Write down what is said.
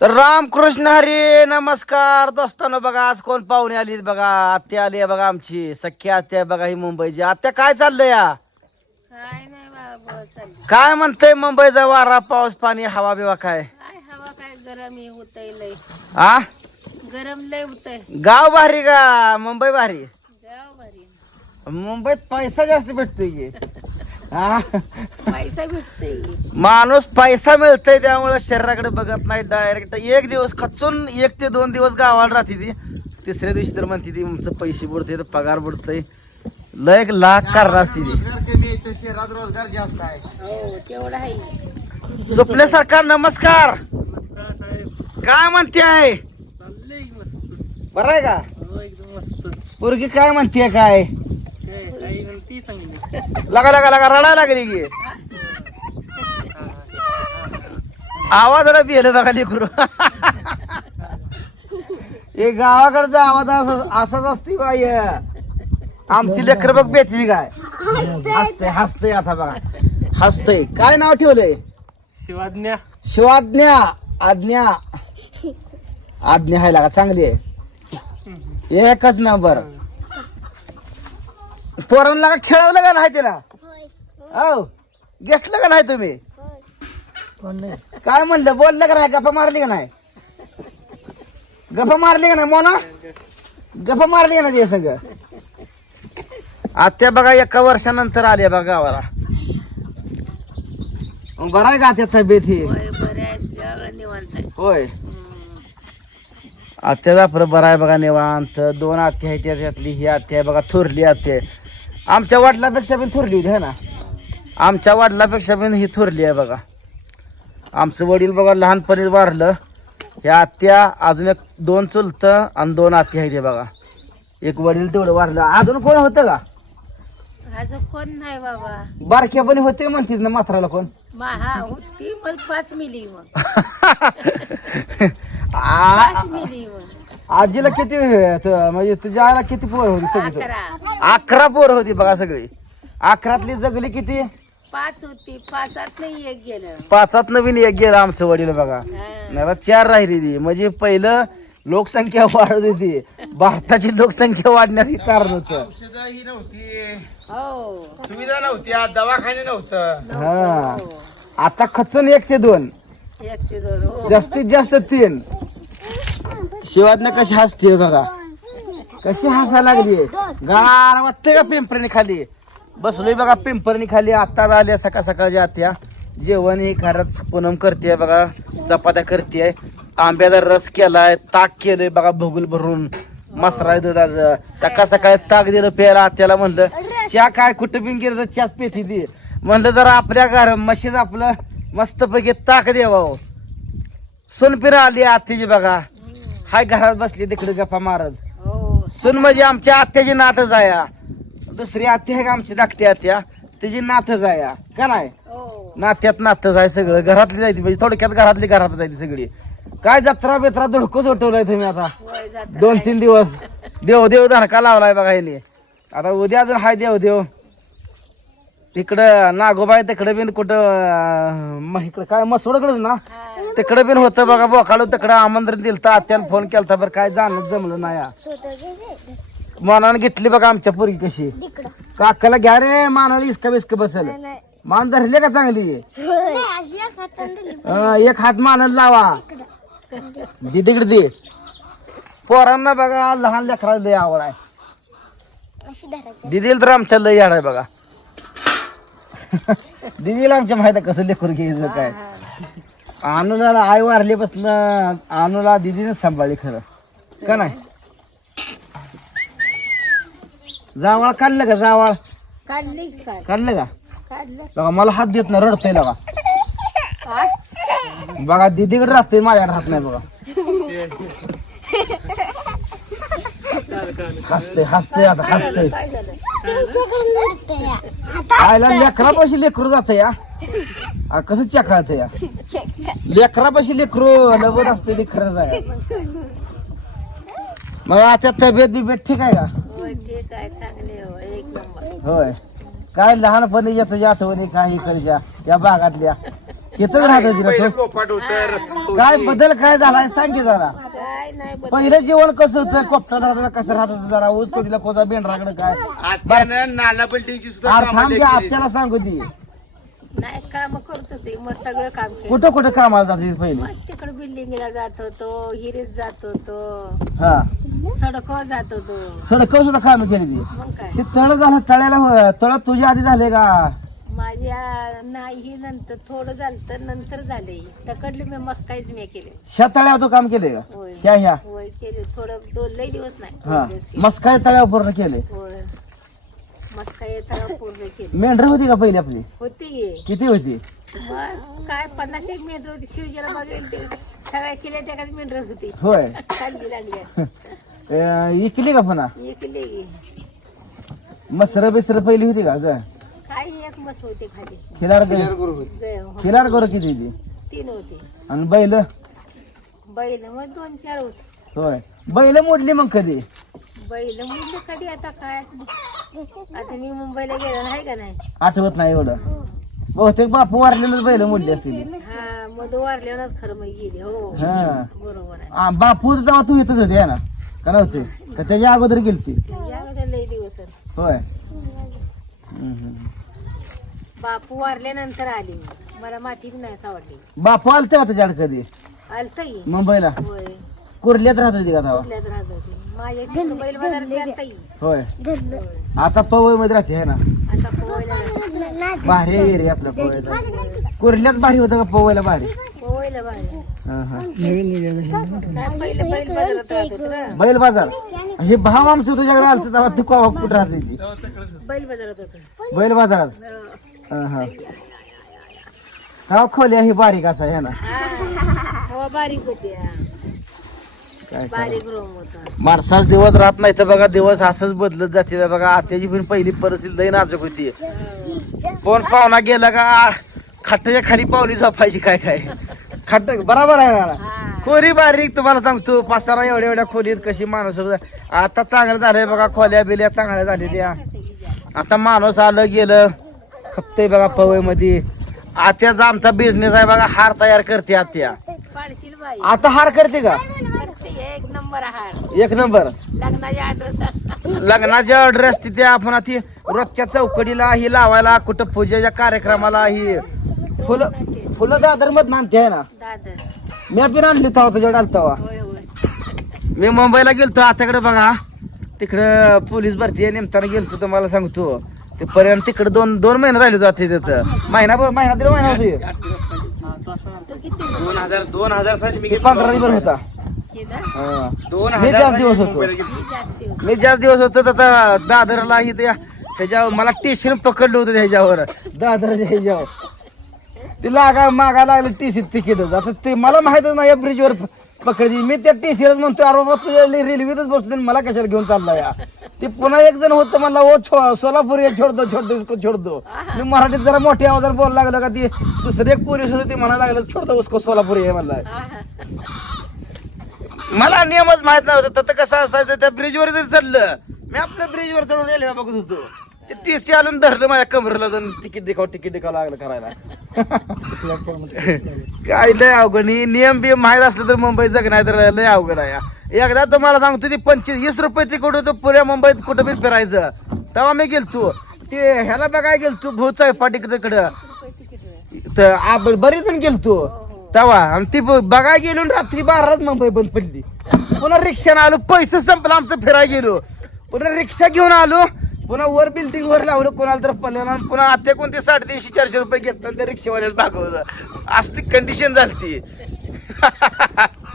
तर रामकृष्ण हरी नमस्कार. दोस्तानो बघा आज कोण पाहुणे आली बघा. आत्या आली आहे बघा आमची. सख्खी आत्या बघा ही मुंबईची. आत्या काय चाललंय या? काय नाही बाबा चालली काय म्हणतंय मुंबईचा वारा पाऊस पाणी हवा बिवा काय? काय हवा काय? गरम हे होतय लय. आ? गरम लय होतय. गाव भारी का? मुंबई भारी? गाव भारी. मुंबईत पैसा जास्त भेटतोय की. हा? पैसा भेटतय माणूस पैसा मिळतोय त्यामुळे शरीराकडे बघत नाही डायरेक्ट एक दिवस खचून एक ते दोन दिवस गावाला राहते ती. तिसऱ्या दिवशी तर म्हणते ती तुमचं पैसे बुडते पगार बुडतय. लय एक लाख कारण असते ती. शहरात रोजगार जास्त आहे. हो तेवढं आहे. सुपले सरकार नमस्कार. नमस्कार साहेब काय म्हणते आहे बरं आहे का? हो एकदम मस्त. पोरगी काय म्हणते काय? लगा लगा लगा रडायला लागली की. आवाजाला बिल बघा लेकरू. हे गावाकडचा आवाज असा- असाच असते बाय आमची लेकर बघ बेतली काय. हसते हसते आता बघा. हसते काय नाव ठेवलंय? शिवाज्ञा. शिवाज्ञा. आज्ञा. आज्ञा आहे लागा चांगली आहे. एकच नंबर. पोरांना का खेळवलं का नाही तिला? हो घेतलं का नाही तुम्ही? काय म्हणलं? बोललं का नाही? गप्पा मारली का नाही? गप्पा मारली का नाही मोना? गप्पा मारली का नाही ते सगळं आत्या बघा एका वर्षानंतर आली बघा गावाला. बरं आहे का आत्या तब्येत ही? होय आत्याचा आपलं बरं आहे बघा निवांत. दोन आत्या आहेत त्या- त्यातली ही आत्या आहे बघा थोरली आत्या आहे. आमच्या वडिलापेक्षा पण थोरली होती है ना? आमच्या वडिलापेक्षा पण ही थोरली आहे बघा. आमचं वडील बघा लहानपणी वारलं. ह्या आत्या अजून एक दोन चुलत आणि दोन आत्या आहेत हे बघा. एक वडील तेवढं वारलं. अजून कोण होतं का? अजून कोण नाही बाबा. बारक्यापणी होते म्हणतील ना मात्राला कोण? मा हा होती मग पाच मिली मग. आ- पाच मिली मग. आजीला किती त- म्हणजे तुझ्या आईला किती पोर होती सगळी? अकरा. पोर होती बघा सगळी. अकरातली जगली किती? पाच होती. पाचात नाही एक गेलं. पाचात नवीन एक गेलं आमचं वडील बघा. हा. आता चार राहिली ती. म्हणजे पहिलं लोकसंख्या वाढत होती. भारताची लोकसंख्या वाढण्याचे कारण होत. औषधं ही. नव्हती हो सुविधा नव्हती दवाखाने नव्हतं. हा. आता खचून एक ते दोन. एक ते दोन हो. जास्तीत जास्त तीन. शिवाजने कशी हसते हो जरा. कशी हसायला लागली? गार वाटते का पिंपरणी खाली? बसलोय बघा पिंपरणी खाली. आता आल्या सकाळ सकाळच्या आत्या. जेवण हे खरंच पूनम करते बघा. चपात्या करते आंब्याचा रस केलाय ताक केलंय बघा भगुल भरून. मसरा दुधाचं सकाळ सकाळी ताक दिलं प्यायला आत्याला म्हणलं च्या काय? कुठं बिन गेलं तर चहाच पेती दे म्हणलं जरा आपल्या घर म्हशीच आपलं मस्तपैकी ताक द्यावं. सुनपिरा आली आत्याची बघा. हाय घरात बसली तिकडे गप्पा मारत. हो. सुन म्हणजे आमच्या आत्याची नातच आहे हा. दुसरी आत्या आहे का आमची धाकटी आत्या? तिची नातच आहे हा. का नाही? हो. नात्यात नातच आहे सगळं. घरातली जायची म्हणजे थोडक्यात घरातली घरात जायची सगळी. काय जत्रा बेत्रा धुडकूच उठवलाय तुम्ही आता? जात दोन तीन दिवस. देव देव धनका लावलाय बघा ह्याने. आता उद्या अजून हाय देव देव इकडं नागोबाई तिकडं बिन कुठं अं, म- इकडं काय? मसोडकडच ना? तिकडं बिन होतं बघा बोकाळू तिकडं आमंत्रण दिलं आत्याला फोन केलता बरं काय जाणं जमलं नाही हा. मनानं घेतली बघा आमच्या पुरी कशी. काकाला घ्या रे मानाला इसका बिस्क बसल. मान धरले का चांगली? अं, एक हात मानाला लावा. दे तिकडे दे. पोरांना बघा लहान लेकराला लय आवड आहे. दिदीला तर आमच्या लय याड आहे बघा. दिदीला आमच्या माहिती आहे कसं लेकरू घ्यायचं काय. अनुला आई वारल्यापासून अनुला दिदीने सांभाळली खरं. का नाही? जावळ काढलं का जावळ? काढली काय काढलं का? काढलं. मला हात देत नाही रडतोय बघा काय? बघा दिदीकडे राहतोय माझ्याकडे राहत नाही बघा. हसते हसते आता हसते आयला लेकरापाशी लेकरू जात या आ, कसं चकाळत या लेकरापाशी लेकरू लवत असते ते खरंच आहे मग आता तब्येत बिब्येत ठीक आहे का? होय ठीक आहे चांगले हो एक नंबर. होय. काय लहानपणी तुझ्या आठवणी काही इकडच्या या भागातल्या. इथंच राहत तिला तो. पोपाट काय बदल काय झालाय सांग की जरा. काय नाही. पहिलं जीवन कसं होतं? कोपटा राहत होतं कसं राहत होतं जरा? ऊस तोडीला कोजा बेंडराकडे काय? आत्यानं नाला बिल्डिंगची सुद्धा कामं. आत्याला सांगू ती नाही काम करत होते मग सगळं काम केलं. कुठं कुठं कामाला जाते पहिले? मग तिकडे बिल्डिंगला जात होतो हिरीत जात होतो. हा. सडकवर जात होतो. सडक सुद्धा काम केली ती. मग काय? तळ झालं तळ्याला तळ तुझ्या आधी झाले का? माझ्या नाही नंतर थोडं झालं तर नंतर झाले. तकडले मी मस्त काहीच मी केले. ह्या तळ्यावर तो काम केले का? होय. ह्या ह्या. होय केले. थोडं दोन लई दिवस नाही हा. दोन दिवस केले. मस्काय तळ्यावर पूर्ण केले? होय. मस्त पूर्ण केले. मेंढर होती का पहिली आपली? होती. की. किती होती? काय पन्नास एक मेंढर होती. शिवजीला बघेल ते. सगळ्या किल्ल्या त्या मेंढरच होती. होय. खाल्ली लागली अं, इकली का पुन्हा? की. मसर बिसर पहिली होती का जा. काही एक मस होते खाली. खिलार. जय हो. खिलार करू किती होती? तीन होते. आणि बैल? बैल मग दोन चार होते. होय. बैल मोडली मग कधी? बैल म्हणजे कधी आता काय? आता मी मुंबईला गेलो नाही का नाही? आठवत नाही एवढं. बहुतेक बापू वारलेलंच बैल मोडली असतील. हा वारल्यानंच खरं मग गेले. हो हा. बरोबर आहे. आ, बापू तेव्हा तू येतच होती है ना? का नव्हते? का त्याच्या अगोदर गेलती? यामध्ये लई दिवस आहे. होय. हम्म, हम्म. बापू वारल्यानंतर आली मी. मला माती बी नाही सावडली. बापू आलते का तुझ्याकडे कधी? आलताई मुंबईला? होय. कुर्ल्यात राहत होती का तेव्हा? राहत होती. माझ्या इथे बैल बाजारात आलताई होय. आता पवई मध्ये राहते है ना? आता पोवायला जाते. भारी एरिया आपल्या पवईला कुर्ल्यात भारी होतं का पवईला भारी? पोवायला बाहेर हा, हा. नाही पहिलं बैल बाजारात राहत होतो ना? बैल बाजार. हे भाव आमचं तुझ्याकडे आलते तेव्हा तू कवा कुठं राहते ती बैल बाजारात होतो. बैल बाजारात? हा, हा. गाव खोल्या ही बारीक असा है ना? हवा बारीक होती हा. काय काय बारीक रोम होता. माणसाच दिवस राहत नाही तर बघा दिवस असंच बदलत जाते तर बघा. आत्याची पण पहिली परिस्थिती लई नाजूक होती. कोण पाहुणा गेला का खाटाच्या खाली पावली झोपायची काय काय? खाट बरोबर आहे ना? खोरी बारीक तुम्हाला सांगतो पासारा एवढ्या एवढ्या खोलीत कशी माणूस. आता चांगलं झालंय बघा खोल्या बिल्या चांगल्या झालेल्या आता माणूस आलं गेलं खपतय बघा पवई मध्ये आत्याचा आमचा बिझनेस आहे बघा हार तयार करते आत्या. बाई. आता हार करते का? करते. एक नंबर हार. एक नंबर. लग्नाची ऍड्रेस लग्नाची ऑर्डर असते ते आपण ती रोजच्या चौकडीला ही लावायला कुठं पूजेच्या कार्यक्रमाला ही. फुलं फुलं दादर मध मानते आहे ना? दादर. मी पण आणली तेव्हा. होय होय. मी मुंबईला गेलतो आताकडे बघा. तिकडं पोलीस भरती आहे नेमताना गेलतो तुम्हाला सांगतो. ते पर्यंत तिकडे दोन दोन महिने राहिले जाते तिथं. महिना महिना दीड महिना होती. हजार दोन हजार साली मी. पंधरा दिवस होता हे हा. दोन मी हजार जास्त साली दिवस होतो. मुंबईला गेलो. जास्ती होती. मी जास्त दिवस होतो तर दादरला त्या ह्याच्यावर मला टेन्शन पकडलं होतं ह्याच्यावर दादरच्या ह्याच्यावर ते लागा मागा लागलं टीसी तिकीट आता ते मला माहितच नाही या ब्रिजवर पकडली मी त्या टीसीलाच म्हणतो अरे बाबा तुझ्या रेल्वेतच बसतो आणि मला कशाला घेऊन चालला या ते पुन्हा एक जण होतं मला ओ सोलापूर ये छोडतो छोडतो इसको छोडतो मी मराठीत जरा मोठ्या आवाजात बोलायला लागलो का ती दुसरे एक पोलीस होते ते म्हणायला लागलं छोडतो उसको सोलापूर ये म्हणला. आहा. मला नियमच माहीत नव्हतं तर कसं असायचं त्या ब्रिजवर जरी चढलं मी आपल्या ब्रिजवर चढून रेल्वे बघत होतो. ते टीसी आलं आणि धरलं माझ्या कमरेला जाऊन तिकीट देखाव तिकीट देखावं लागलं करायला. काय लय अवघड नियम बियम माहीत असलं तर मुंबई जग नाही तर लय अवघड आहे एकदा तुम्हाला सांगतो ती पंचवीस वीस रुपये तिकीट होतं पुऱ्या मुंबईत कुठं बी फिरायचं. तेव्हा मी गेलतो. ते ह्याला बघायला गेलतो भूत पाटीकडं तर आप- बरेच जण गेलतो. तेव्हा आणि ती बघाय गेलो आणि रात्री बाराच मुंबई बंद पडली. पुन्हा रिक्षाने आलो पैसे संपलं आमचं फिरायला गेलो. पुन्हा रिक्षा घेऊन आलो. पुन्हा वर बिल्डिंग वर लावलं कोणाला तर पडलं पुन्हा आता कोणते साडेतीनशे चारशे रुपये घेतलं आणि त्या रिक्षावाल्याच भागवलं. असं ती कंडिशन झाली